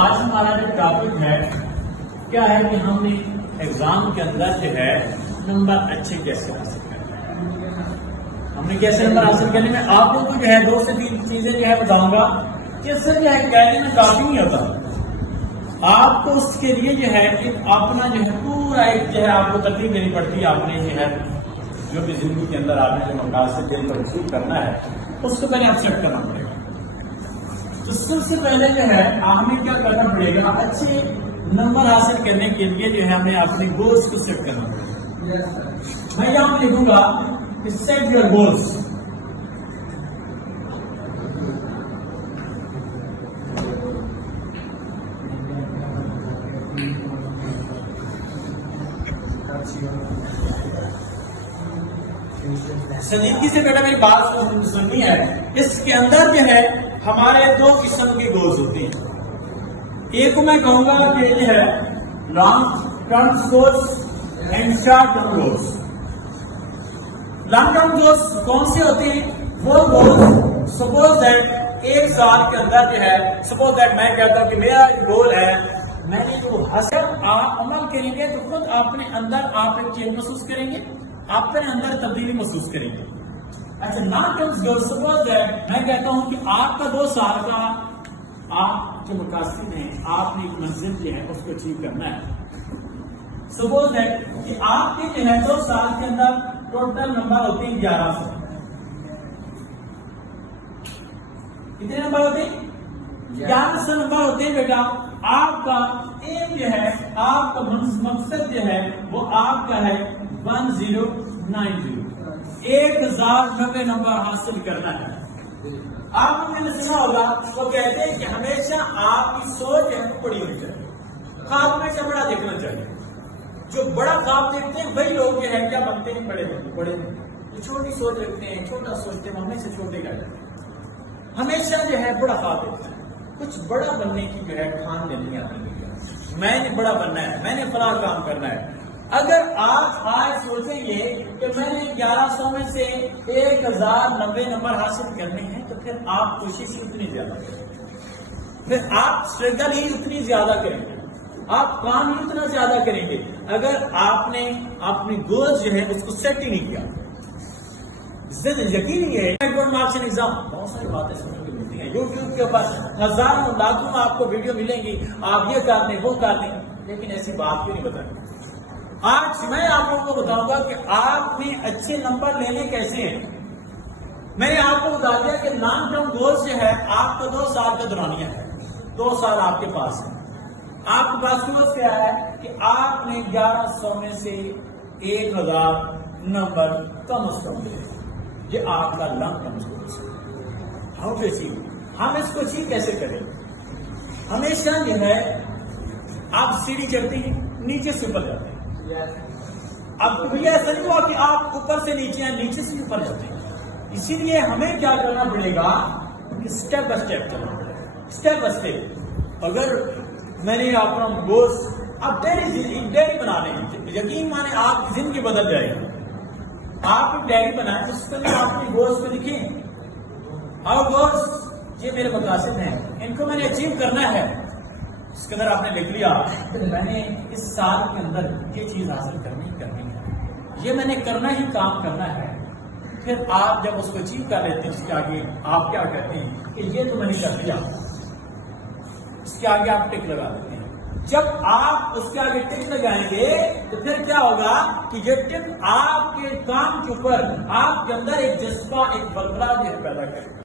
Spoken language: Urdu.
آج ہمارا جو ٹاپک ہے کیا ہے کہ ہم نے ایگزام کے اندر جو ہے نمبر اچھے کیسے حاصل کرنے، ہم نے کیسے نمبر حاصل کرنے میں آپ لوگوں کو جو ہے 2 سے 3 چیزیں جو ہے بتاؤں گا کہ اس سے جو ہے کہنے میں کافی نہیں ہوتا، آپ کو اس کے لیے جو ہے ایک اپنا جو ہے پورا ایک جو ہے آپ کو تکلیف دینی پڑتی ہے، آپ نے جو ہے جو بھی زندگی کے اندر آپ نے جو مقاصد دل پر حصول کرنا ہے اس کو پہلے آپ سیٹ کرنا پڑے گا۔ تو سب سے پہلے جو ہے ہمیں کیا کرنا پڑے گا، اچھے نمبر حاصل کرنے کے لیے جو ہے ہمیں اپنے گولز کو سیٹ کرنا پڑے گا۔ میں یہاں پہ لکھوں گا کہ سیٹ یور گولز۔ سنجیدگی سے بیٹا میری بات سننی ہے، اس کے اندر جو ہے ہمارے 2 قسم کے گولز ہوتے ہیں، ایک کو میں کہوں گا کہ یہ ہے long term goals and short term goals. Long term goals کون سے ہوتے ہیں؟ وہ گولز سپوز دیٹ 1 سال کے اندر جو ہے، سپوز دیٹ میں کہتا ہوں کہ میرا گول ہے میں نے جو حسب آپ عمل کریں گے تو خود اپنے اندر آپ ایک چینج محسوس کریں گے، آپ اپنے اندر تبدیلی محسوس کریں گے۔ اچھا long term goal suppose that میں کہتا ہوں کہ آپ کا 2 سال کا آپ جو مقاصد ہیں، آپ نے ایک منزل جو ہے اس کو اچیو کرنا ہے۔ سپوز دیٹ کہ آپ کے جو ہے 2 سال کے اندر ٹوٹل نمبر ہوتے ہیں 1100۔ کتنے نمبر ہوتے ہیں؟ 1100 نمبر ہوتے ہیں بیٹا۔ آپ کا ایم جو ہے، آپ کا مقصد جو ہے وہ آپ کا ہے 1090، 1090 نمبر حاصل کرنا ہے۔ آپ نے سنا ہوگا وہ کہتے ہیں کہ ہمیشہ آپ کی سوچ ہے وہ بڑی ہونی چاہیے، خواب ہمیشہ بڑا دیکھنا چاہیے۔ جو بڑا خواب دیکھتے ہیں وہی لوگ جو ہے کیا بنتے ہیں، بڑے جو چھوٹی سوچ رکھتے ہیں، چھوٹا سوچتے ہیں، ہمیشہ چھوٹے کا جاتے ہیں، ہمیشہ جو ہے بڑا خواب دیکھتے ہیں، کچھ بڑا بننے کی جو ہے ٹھان لینی آتی ہے، میں نے بڑا بننا ہے، میں نے فلاں کام کرنا ہے۔ اگر آپ آج سوچیں گے کہ میں نے 1100 میں سے 1090 نمبر حاصل کرنے ہیں تو پھر آپ کوشش ہی اتنی زیادہ کریں گے، پھر آپ اسٹرگل ہی اتنی زیادہ کریں گے، آپ کام ہی اتنا زیادہ کریں گے اگر آپ نے اپنی گولز جو ہے اس کو سیٹ ہی نہیں کیا۔ یقین یہ ہے مارکس نظام بہت ساری باتیں سننے کو ملتی ہیں یوٹیوب کے اوپر، ہزاروں لاکھوں میں آپ کو ویڈیو ملیں گی، آپ یہ کر دیں وہ کر دیں، لیکن ایسی بات کیوں نہیں بتائیں۔ آج میں آپ لوگوں کو بتاؤں گا کہ آپ نے اچھے نمبر لینے کیسے ہیں۔ میں نے آپ کو بتا دیا کہ لانگ ٹرم گولز جو ہے آپ کا 2 سال کا دورانیہ ہے، 2 سال آپ کے پاس ہے۔ آپ کے پاس گولز کیا ہے کہ آپ نے 1100 میں سے 1000 نمبر کم از کم لے، یہ آپ کا لانگ ٹرم گولز ہے۔ ہاؤ ٹو اچیو، ہم اس کو اچیو کیسے کریں؟ ہمیشہ جو ہے آپ سیڑھی چڑھتے ہیں نیچے سے اوپر جاتے ہیں، اب کبھی ایسا نہیں ہوا کہ آپ اوپر سے نیچے ہیں، نیچے سے اوپر جاتے ہیں۔ اسی لیے ہمیں کیا کرنا پڑے گا کہ اسٹیپ بائی اسٹیپ چلنا پڑے گا، اسٹیپ بائی اسٹیپ۔ اگر میں نے اپنا گولز اب ڈیری بنا لیں، یقین مانے آپ کی زندگی بدل جائے گی۔ آپ ایک ڈیری بنائیں جس کے اندر آپ اپنے گولز کو لکھیں، اور گولز یہ میرے مقاصد ہیں، ان کو میں نے اچیو کرنا ہے۔ اس کے اندر آپ نے لکھ لیا کہ میں نے اس سال کے اندر یہ چیز حاصل کرنی ہے، یہ میں نے کرنا ہی کام کرنا ہے۔ پھر آپ جب اس کو اچیو کر لیتے ہیں اس کے آگے آپ کیا کہتے ہیں کہ یہ تو میں نے کر لیا، اس کے آگے آپ ٹک لگا دیتے ہیں۔ جب آپ اس کے آگے ٹک لگائیں گے تو پھر کیا ہوگا کہ یہ ٹک آپ کے کام کے اوپر آپ کے اندر ایک جذبہ، ایک بلبلہ پیدا کرے گا۔